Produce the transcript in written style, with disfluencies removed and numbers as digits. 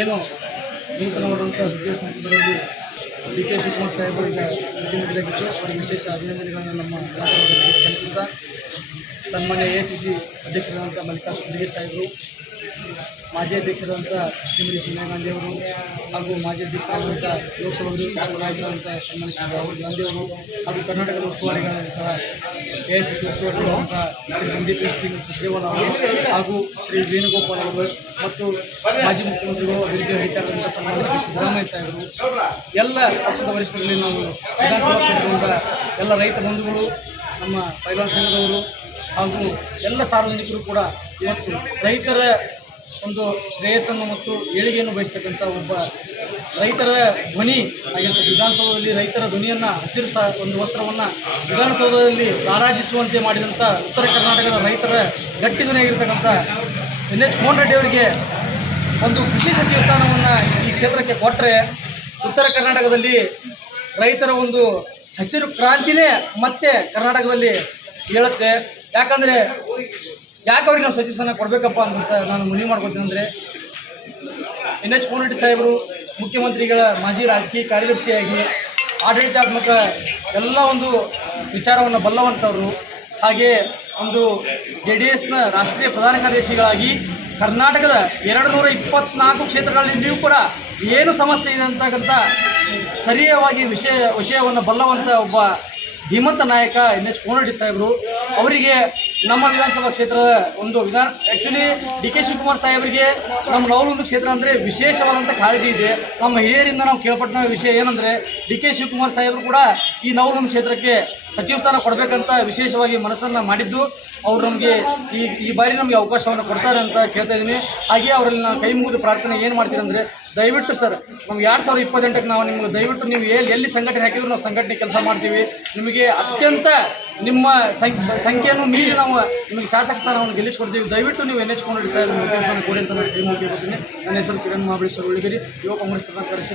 ಏನು ನೂತನವಾದಂಥ ವಿದ್ಯಾಸಂಸ್ಥೆಗಳಲ್ಲಿ D K Shivakumar ಸಾಹೇಬರಿಗೆ ಪ್ರತಿನಿಧಿಯಾಗಿತ್ತು. ಅವರಿಗೆ ವಿಶೇಷ ಅಭಿನಂದನೆಗಳನ್ನು ನಮ್ಮ ಇಲಾಖೆಯಲ್ಲಿ ಸಲ್ಲಿಸುತ್ತಾ ಸನ್ಮಾನ್ಯ AICC ಅಧ್ಯಕ್ಷರಾದಂಥ ಮಲ್ಲಿಕಾರ್ಜುನ ಖರ್ಗೆ ಸಾಹೇಬರು, ಮಾಜಿ ಅಧ್ಯಕ್ಷರಾದಂಥ ಶ್ರೀಮತಿ ಸೋನಿಯಾ ಗಾಂಧಿ ಅವರು ಹಾಗೂ ಮಾಜಿ ಅಧ್ಯಕ್ಷರಾದಂಥ ಲೋಕಸಭಾ ನಾಯಕರಾದಂಥ ಸನ್ಮಾನ್ಯ ಶ್ರೀ ರಾಹುಲ್ ಗಾಂಧಿ ಅವರು ಹಾಗೂ ಕರ್ನಾಟಕದ ಉಸ್ತುವಾರಿಗಳಾದಂತಹ AICC ಉಸ್ತುವಾರಿಗಳಾದಂಥ ಶ್ರೀ ರಂದೀಪ್ ಸಿಂಗ್ ಸುರ್ಜೇವಾಲಾ ಅವರು ಹಾಗೂ ಶ್ರೀ ವೇಣುಗೋಪಾಲ್ ಅವರು ಮತ್ತು ಮಾಜಿ ಮುಖ್ಯಮಂತ್ರಿಗಳು ಅಭಿವೃದ್ಧಿ ರಹಿತರಾದಂಥ ಸನ್ಮಾನ್ಯ ಶ್ರೀ ಸಿದ್ದರಾಮಯ್ಯ ಸಾಹೇಬರು, ಎಲ್ಲ ಪಕ್ಷದ ವರಿಷ್ಠರಲ್ಲಿ ನಾವು ವಿಧಾನಸಭಾ ಕ್ಷೇತ್ರದಿಂದ ಎಲ್ಲ ರೈತ ಬಂಧುಗಳು, ನಮ್ಮ ಪೈಲ್ವಾನ್ ಸಂಘದವರು ಹಾಗೂ ಎಲ್ಲ ಸಾರ್ವಜನಿಕರು ಕೂಡ ಇವತ್ತು ರೈತರ ಒಂದು ಶ್ರೇಯಸ್ಸನ್ನು ಮತ್ತು ಏಳಿಗೆಯನ್ನು ಬಯಸ್ತಕ್ಕಂಥ ಒಬ್ಬ ರೈತರ ಧ್ವನಿ ಆಗಿರ್ತಕ್ಕಂಥ ವಿಧಾನಸೌಧದಲ್ಲಿ ರೈತರ ಧ್ವನಿಯನ್ನು ಹಸಿರು ಒಂದು ವಸ್ತ್ರವನ್ನು ವಿಧಾನಸೌಧದಲ್ಲಿ ರಾರಾಜಿಸುವಂತೆ ಮಾಡಿದಂಥ ಉತ್ತರ ಕರ್ನಾಟಕದ ರೈತರ ಗಟ್ಟಿ ಧ್ವನಿಯಾಗಿರ್ತಕ್ಕಂಥ NH ಕೋನ್ ರೆಡ್ಡಿ ಅವರಿಗೆ ಒಂದು ಕೃಷಿ ಸಚಿವ ಸ್ಥಾನವನ್ನು ಈ ಕ್ಷೇತ್ರಕ್ಕೆ ಕೊಟ್ಟರೆ ಉತ್ತರ ಕರ್ನಾಟಕದಲ್ಲಿ ರೈತರ ಒಂದು ಹಸಿರು ಕ್ರಾಂತಿನೇ ಮತ್ತೆ ಕರ್ನಾಟಕದಲ್ಲಿ ಹೇಳುತ್ತೆ. ಯಾಕಂದರೆ ಯಾಕೆ ಅವ್ರಿಗೆ ನಾವು ಸಚಿವ ಸ್ಥಾನ ಕೊಡಬೇಕಪ್ಪ ಅಂತ ನಾನು ಮನವಿ ಮಾಡ್ಕೊತೀನಿ ಅಂದರೆ, NH ಕೋನ್ ರೆಡ್ಡಿ ಸಾಹೇಬರು ಮುಖ್ಯಮಂತ್ರಿಗಳ ಮಾಜಿ ರಾಜಕೀಯ ಕಾರ್ಯದರ್ಶಿಯಾಗಿ ಆಡಳಿತಾತ್ಮಕ ಎಲ್ಲ ಒಂದು ವಿಚಾರವನ್ನು ಬಲ್ಲವಂಥವರು, ಹಾಗೆ ಒಂದು JDSನ ರಾಷ್ಟ್ರೀಯ ಪ್ರಧಾನ ಕಾರ್ಯದರ್ಶಿಗಳಾಗಿ ಕರ್ನಾಟಕದ 224 ಕ್ಷೇತ್ರಗಳಲ್ಲಿಯೂ ಕೂಡ ಏನು ಸಮಸ್ಯೆ ಇದೆ ಅಂತಕ್ಕಂಥ ಸರಿಯಾಗಿ ವಿಷಯವನ್ನು ಬಲ್ಲವಂಥ ಒಬ್ಬ ಧೀಮಂತ ನಾಯಕ NH ಕೋನ್ ರೆಡ್ಡಿ ಸಾಹೇಬರು ಅವರಿಗೆ ನಮ್ಮ ವಿಧಾನಸಭಾ ಕ್ಷೇತ್ರದ ಒಂದು ಆ್ಯಕ್ಚುಲಿ ಡಿ ಕೆ ಶಿವಕುಮಾರ್ ಸಾಹೇಬರಿಗೆ ನಮ್ಮ ನವಲಗುಂದ ಕ್ಷೇತ್ರ ಅಂದರೆ ವಿಶೇಷವಾದಂಥ ಕಾಳಜಿ ಇದೆ. ನಮ್ಮ ಹಿರಿಯರಿಂದ ನಾವು ಕೇಳ್ಪಟ್ಟ ವಿಷಯ ಏನಂದರೆ, ಡಿ ಕೆ ಶಿವಕುಮಾರ್ ಸಾಹೇಬರು ಕೂಡ ಈ ನವಲಗುಂದ ಕ್ಷೇತ್ರಕ್ಕೆ ಸಚಿವ ಸ್ಥಾನ ಕೊಡಬೇಕಂತ ವಿಶೇಷವಾಗಿ ಮನಸ್ಸನ್ನು ಮಾಡಿದ್ದು, ಅವರು ನಮಗೆ ಈ ಬಾರಿ ನಮಗೆ ಅವಕಾಶವನ್ನು ಕೊಡ್ತಾರೆ ಅಂತ ಕೇಳ್ತಾ ಇದ್ದೀನಿ. ಹಾಗೆ ಅವರಲ್ಲಿ ನಾನು ಕೈ ಮುಗಿದು ಪ್ರಾರ್ಥನೆ ಏನು ಮಾಡ್ತೀನಿ ಅಂದರೆ, ದಯವಿಟ್ಟು ಸರ್ ನಮ್ಗೆ 2028ಕ್ಕೆ ನಾವು ನಿಮ್ಗೆ ದಯವಿಟ್ಟು ನೀವು ಎಲ್ಲಿ ಸಂಘಟನೆ ಹಾಕಿದ್ರು ನಾವು ಸಂಘಟನೆ ಕೆಲಸ ಮಾಡ್ತೀವಿ. ನಿಮಗೆ ಅತ್ಯಂತ ನಿಮ್ಮ ಸಂಖ್ಯೆಯನ್ನು ಮೀರಿ ನಾವು ನಿಮಗೆ ಶಾಸಕ ಸ್ಥಾನವನ್ನು ಗೆಲ್ಲಿಸ್ಕೊಡ್ತೀವಿ. ದಯವಿಟ್ಟು ನೀವು NH ಕೋನ್ ರೆಡ್ಡಿ ಸಾಹೇಬ್ ಸಚಿವ ಸ್ಥಾನ ಕೊಡಿ ಅಂತ ನಾನು ಕೇಳ್ಕೊತೀನಿ. ನನ್ನ ಹೆಸರು ಕಿರಣ್ ಮಹಾಬಲೇಶ್ವರ ಉಳಿಗಿರಿ, ಯುವ ಕಾಂಗ್ರೆಸ್ ಪ್ರಧಾನ ಕಾರ್ಯದರ್ಶಿ.